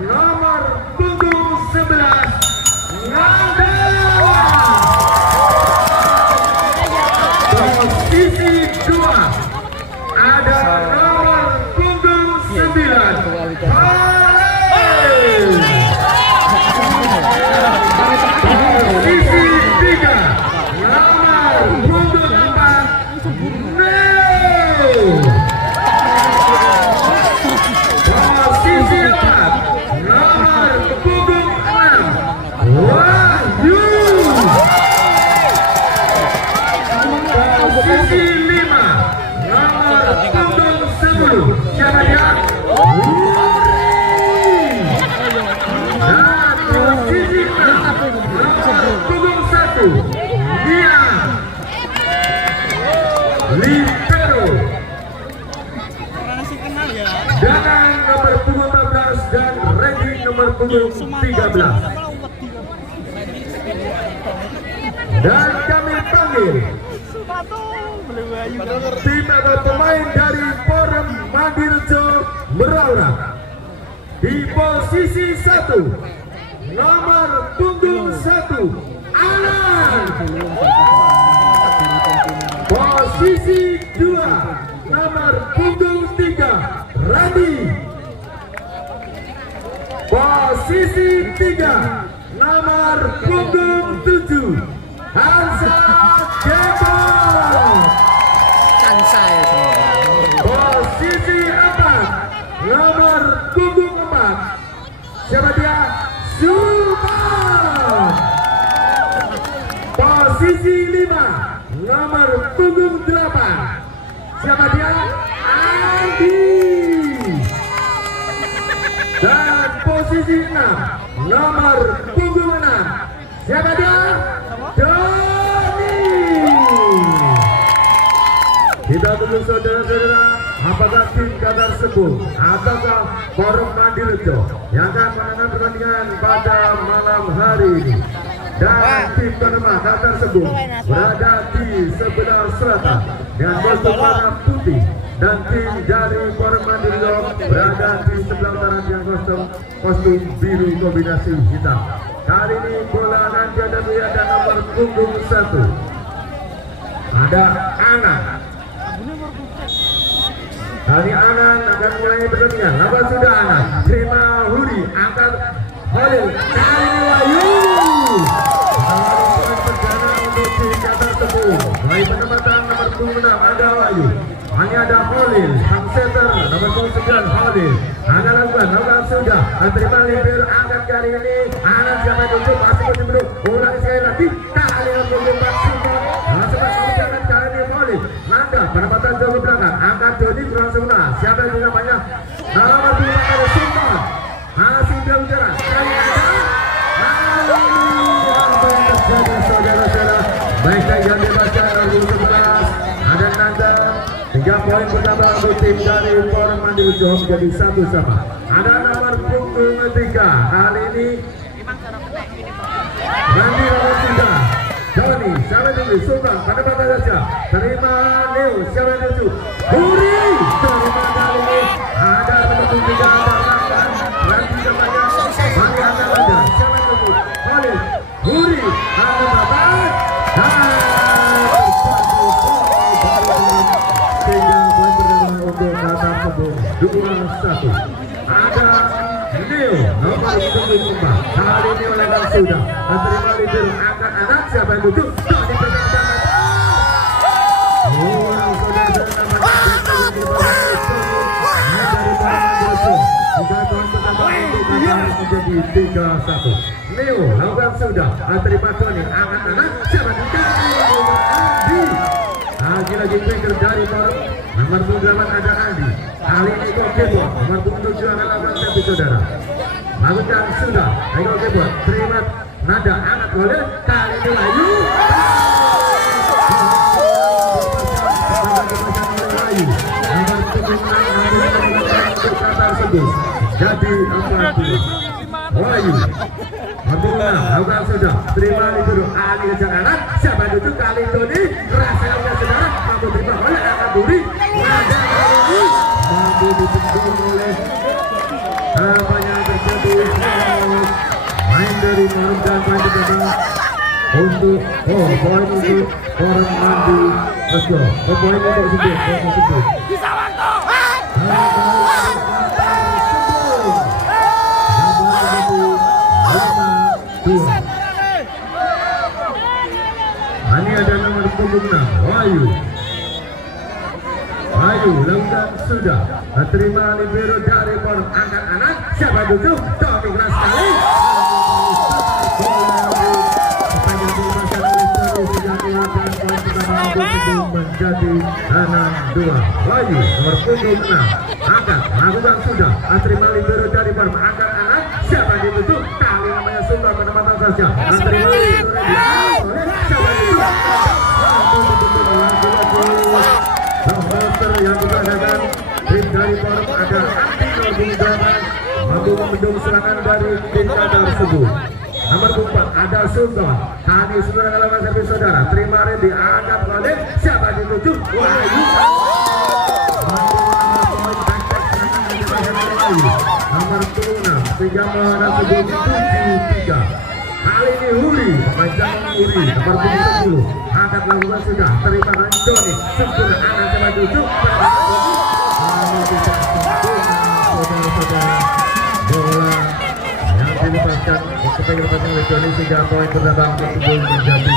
nomor punggung 11 Nanda. Posisi 2 ada nomor punggung 9 Halil. Posisi 3 nomor punggung 4 Neo. Posisi 4 nomor punggung 6 Wahyu. Posisi 5 nomor punggung 10 siapa dia? Wuri. Dan posisi 6 nomor punggung 1 dia Libero. Dengan nomor punggung 14 dan Randy nomor punggung 13. Dan kami panggil tim atau pemain dari Forum Mandirjo Meraura. Di posisi 1 nomor punggung 1 Alan. Posisi 2 nomor punggung 3 Radi. Posisi 3 nomor punggung 7 Hansa Gembong. Posisi 4 nomor punggung 4 siapa dia? Sultan. Posisi 5 nomor punggung 8 siapa dia? Andi. Dan posisi 6 nomor punggung 6 siapa dia? Doni. Kita tunggu saudara-saudara, apakah tim Qatar Sebul ataukah Forum Mandirjo yang akan menangkan pertandingan pada malam hari ini. Dan tim Panama Qatar Sebul berada di sebelah selatan dengan kostum warna putih, dan tim dari Forum Mandirjo berada di sebelah utara dengan kostum biru kombinasi hitam. Kali ini bola akan dihadapi ada nomor punggung 1 ada Anan. Kali Anan akan mulai pertandingan. Apa sudah Anan? Terima Huri, angkat Holil. Kali ini Wahyu. Poin perdana untuk tim Qatar Sebul. Mulai penempatan nomor punggung 6 ada Wahyu. Hanya ada Holil, sang setter nomor punggung 9 Holil. Akan lakukan, lakukan sudah. Terima libero, angkat kali ini. Anan siapa yang tutup, masih posisi belum. Ulangi sekali lagi. Kali ini punggung 4 Sultan. Langsung mengucapkan kali ini Holil. Nanda, penempatan jauh ke belakang. Angkat Doni kurang sempurna. Siapa yang namanya? Nomor 2 ada Sultan. Masih jauh jarak. Kali ada. Apa yang terjadi saudara-saudara? Baik yang dibaca nomor 11 ada Nanda. 3 poin pertama untuk tim dari Forum Mandirjo menjadi 1 sama. Ada nomor punggung 3 kali ini Randy nomor 3 Doni, siapa yang tuju? Sultan, pada mata saja. Terima Neo, siapa yang tuju? Huri, terima kali ini. Ada nomor 3 ada Rahman. Randy namanya Mani ada Landa. Siapa yang tuju? Holil, Huri, ada Bapak. Untuk Qatar Sebul 2-1. Ada Neo nomor 4 kali ini oleh Bang Sudah. Terima libero, angkat anak siapa yang tuju? Doni penendang. Wow, saudara-saudara namanya menjadi 3-1. Neo lakukan sudah. Terima Doni, angkat anak siapa yang tuju? Andi. Lagi-lagi striker dari Forum nomor 8 ada Andi. Kali ini kok kebot nomor 7 akan lakukan tapi saudara. Lakukan sudah. Ayo kebot. Terima Nada angkat boleh. Kali ini Layu. Nomor 7 Qatar Sebul. Jadi 40. Wahyu. Berbuka, lakukan sudah. Terima libero. Ali kejar anak. Siapa duduk kali Doni? Rasanya saudara mampu terima oleh anak Duri. Wajah kali ini mampu ditendung oleh apa yang terjadi dari Maruf dan poin pertama untuk poin untuk orang mandi. Let's go. Poin untuk sebut. Bisa waktu. Ini ada nomor punggung 6 Wahyu lakukan sudah terima libero dari forum angkat anak. Siapa duduk? Tommy keras sekali. Menjadi 6-2. Wahyu nomor punggung 6 angkat lakukan sudah terima libero dari forum angkat anak. Siapa ditutup? Kali namanya Sultan penempatan saja. Terima libero siapa ditutup? Yang diperagakan tim dari forum ada Andi Nurbudaman mampu membendung serangan dari tim tersebut. Nomor 4 ada Sultan. Tadi saudara lawan servis saudara. Terima ready angkat oleh siapa dituju? Wahyu. Nomor 6 sehingga menghadap sebelum 7-3. Kali ini Huri, panjang Huri, nomor 10. Angkat lakukan sudah, terima Ranjoni. Sempurna anak coba tujuh. Saudara-saudara, bola yang dilepaskan oleh Joni sehingga poin bertambah sebelum menjadi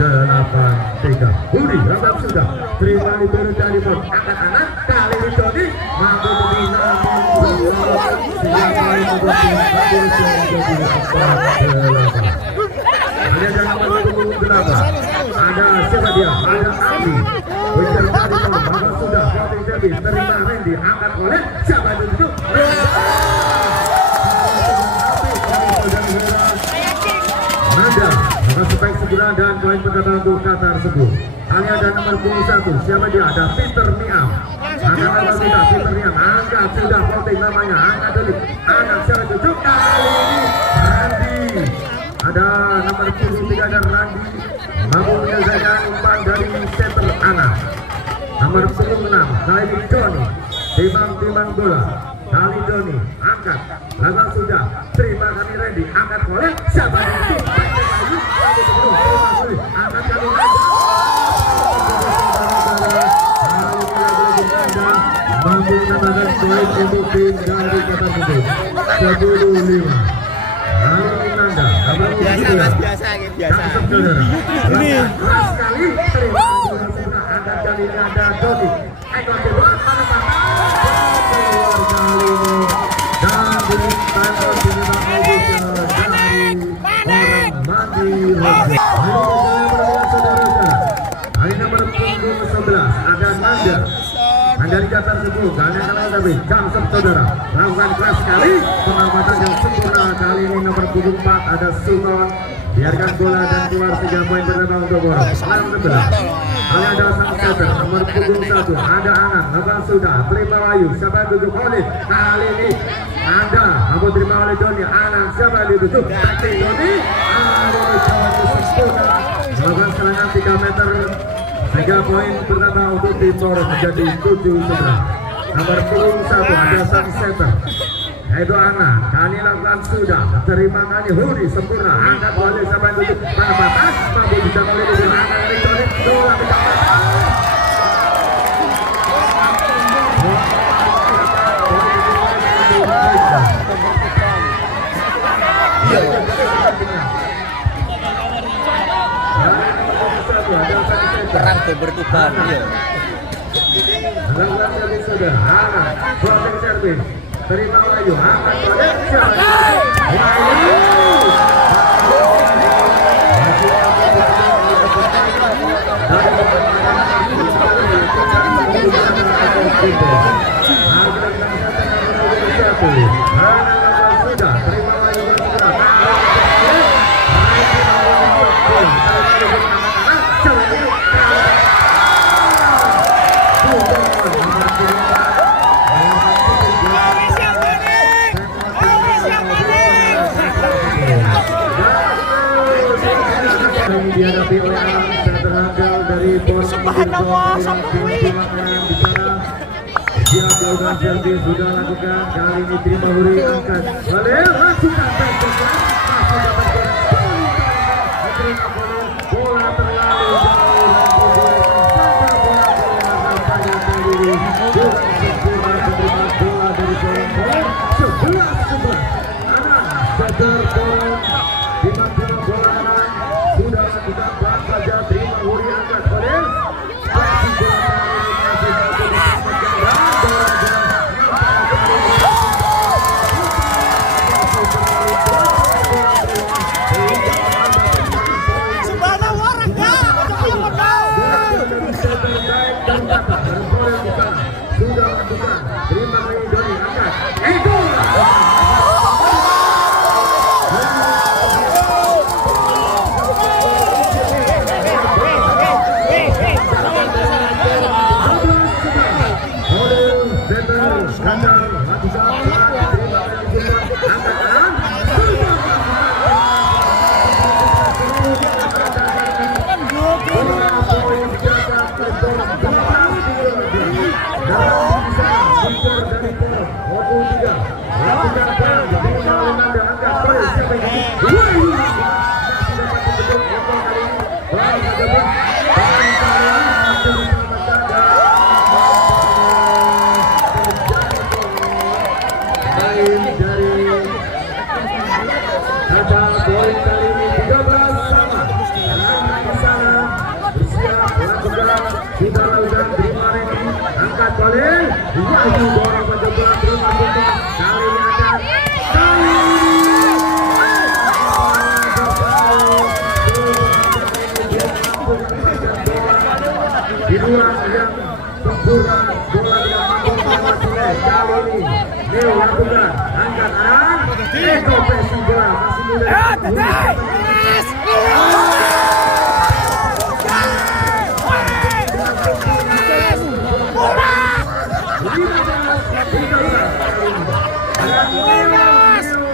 8-3. Huri, rambut sudah, terima libero dari pon. Angkat anak, kali ini Joni mampu membina sehingga poin menjadi 4-8. Ada nomor punggung 8. Ada siapa dia? Ada Andi. Winger dari nomor sudah floating service. Terima Randy. Angkat oleh siapa itu? Nanda. Maka spek segera dan poin pertama untuk kata tersebut. Kali ada nomor punggung 1. Siapa dia? Ada Peter Niam. Angkat apa sudah? Peter Niam. Angkat sudah floating namanya. Angkat dulu. Angkat siapa itu? Kali ini Randy. Ada nomor 3 dan Randy mampu menyelesaikan umpan dari center anak. Nomor 6 kali ini Joni timbang bola. Kali Joni angkat lakukan sudah terima kali Randy angkat oleh siapa itu? Angkat kali mampu menambahkan poin untuk tim dari kota itu 10-5. Biasa. Ini keras sekali terima ada kali ini ada Dodi ekor kedua pada keluar kali ini dan diminta terima kasih dari orang mandi Roger. Hari nomor punggung 11 ada Nanda. Dari kata tersebut, kalian kenal tapi Jamsep saudara lakukan keras sekali pengamatan yang sempurna. Kali ini nomor punggung 4 ada Sultan. Biarkan bola dan keluar 3 poin pertama untuk bola. 6-11. Kali ada sang setter nomor punggung 1 ada Anan. Lakukan sudah terima Wahyu. Siapa yang duduk oleh kali ini Anda mampu terima oleh Joni. Anan siapa yang ditutup? Teknik Joni. Ada sempurna. Lakukan serangan 3 meter. 3 poin pertama untuk tim Torres menjadi 7-11. Nomor punggung 1 ada sang setter yaitu Ana. Kali lakukan sudah terima kali Huri sempurna. Angkat balik sampai tutup pada batas mampu bisa melewati bola. Ana elektronik bola ke perang bertuban ya. Lakukan servis sudah. Ana floating service. Terima Wahyu. Angkat balik. Wahyu. Sudah terima Wahyu. Dihadapi oleh anak terhandal dari bos yang bicara. Dia melakukan servis sudah lakukan. Kali ini terima Huri angkat. Lalu masukkan Betul poin di mana bola kanan sudah kita buat saja terima Huri angkat oleh sudah lakukan terima kasih Doni angkat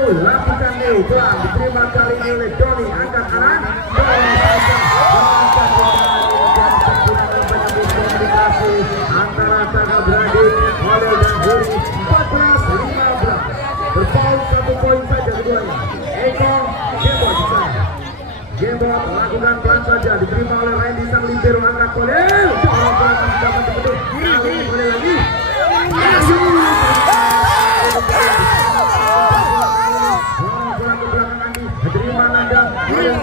lakukan Neo pelan diterima kali ini oleh Doni angkat kanan komunikasi antara Taka Bradit Holil dan Huri 14-15 berpaut 1 poin saja keduanya. Eko Gembot di sana Gembot lakukan pelan saja diterima oleh Randy sang libero angkat Holil orang pelan masih dapat betul kali ini Holil lagi terima nada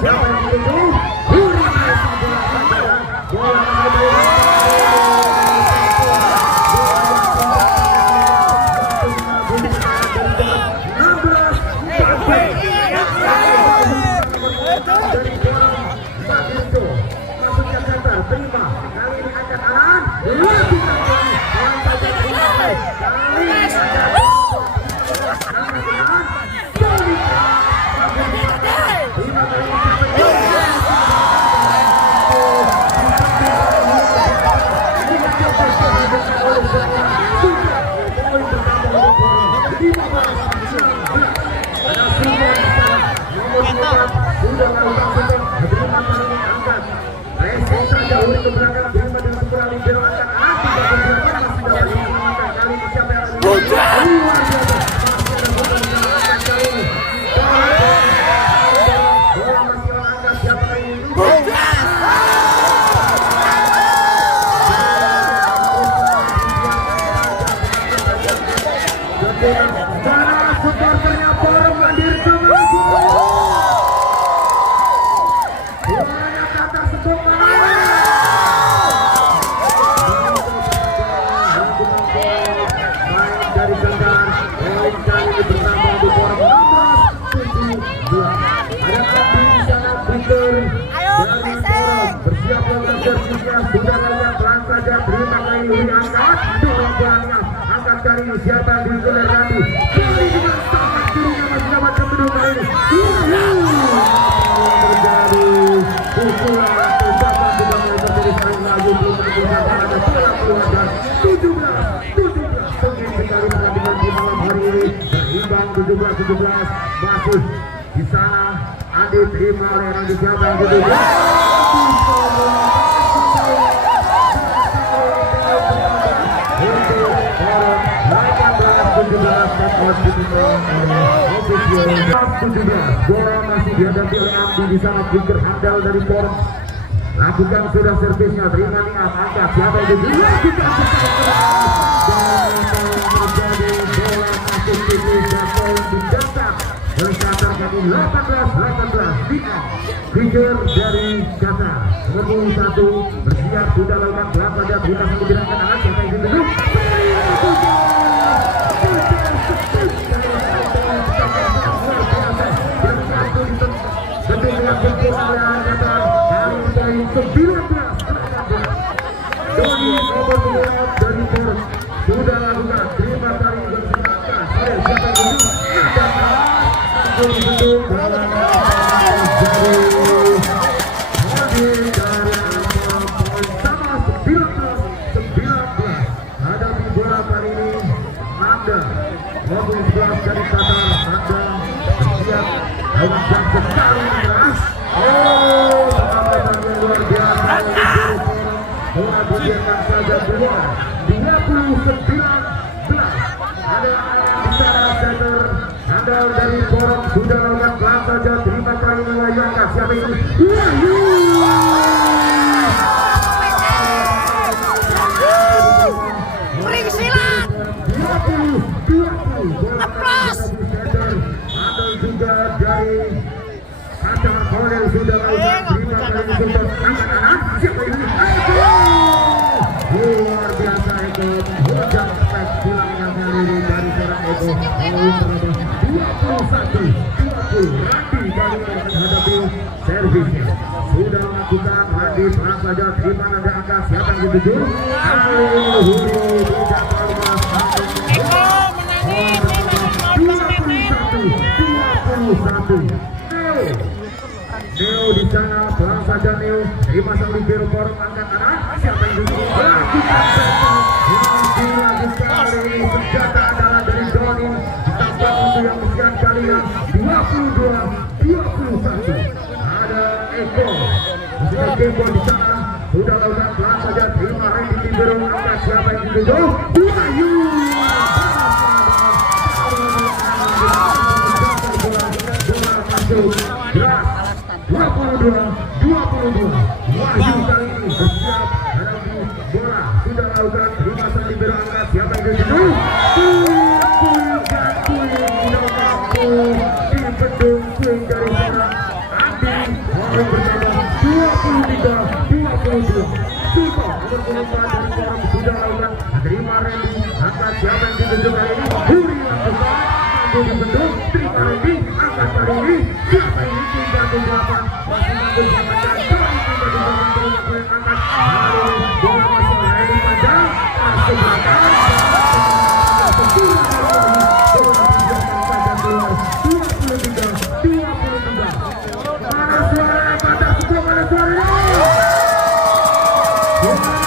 siapa yang dituju Huri bola terima kali ini angkat kanan ke belakang terima dengan sempurna libero angkat tidak berjalan masih dapat diselamatkan kali ini siapa yang luar biasa kali ini bola masih angkat siapa kali ini sana supporternya Forum hadir semangat bolanya ke atas untuk dari Gandar poin kali ini bertambah di Forum 16-17 ada kaki di sana Peter dari Forum bersiap dengan servisnya sudah layak pelan saja terima kali ini angkat dorong bolanya angkat kali ini siapa yang dikejar tadi kali dengan sangat dirinya masih dapat kembali kali ini terjadi pukulan tembakan sudah mulai terjadi sekali lagi ada bola keluar dan 17 sengit sekali pertandingan di malam hari ini berimbang 17-17 masuk di sana Adi terima oleh Randy siapa yang kedua bola masih dihadapi oleh Abdi di sana pikir handal dari Forum lakukan sudah servisnya terima Niat angkat siapa yang kedua lakukan terjadi bola masuk di poin dicetak Berkatar kaki 18 Dika Figur dari Qatar nomor 1 bersiap sudah lakukan pelan saja kita sambil gerakan anak siapa yang duduk Doni nomor 2 dari Boros sudah lakukan terima kali bersilakan siapa yang duduk hadapi bola kali ini Anda mobil 11 dari Qatar Anda bersiap lawan jam sekali keras yang luar biasa bola dibiarkan saja keluar 29-11 ada bicara center handal dari Borong sudah lakukan pelan saja terima kali melayangkan siapa ini Ring silang 20 Ceplos handal juga dari Qatar Kolel sudah lakukan terima kali sudah anak-anak siapa ini luar biasa itu hujan spek pulangnya kali ini dari seorang Eko lalu berada 21-20 Randi dari menghadapi servisnya sudah melakukan Randi pelan saja terima nanda angka siapa yang dituju Huri tidak terlepas Neo di sana pelan saja Neo terima sambil biru Borong angkat anak siapa yang dituju lagi sekali senjata adalah dari Donin ditambah untuk yang kesian kalian 22-21 ada Eko sudah Eko di sana sudah lakukan pelan saja terima Randy di biru angkat siapa yang dituju Wahyu bola masuk gerak 22-22 Wahyu kali ini bersiap hadapi bola sudah lakukan terima sang libero angkat siapa yang dituju di gedung swing dari sana Andi Warung bersama 23-22 Suko nomor 24 dari Warung sudah lakukan terima Randy angkat siapa yang dituju kali ini Huri lakukan di gedung terima Randy angkat kali ini siapa ini 38 masih mampu sama Janto angkat lalu bola masuk Randy panjang masuk belakang mana suara pada semua mana suaranya Bola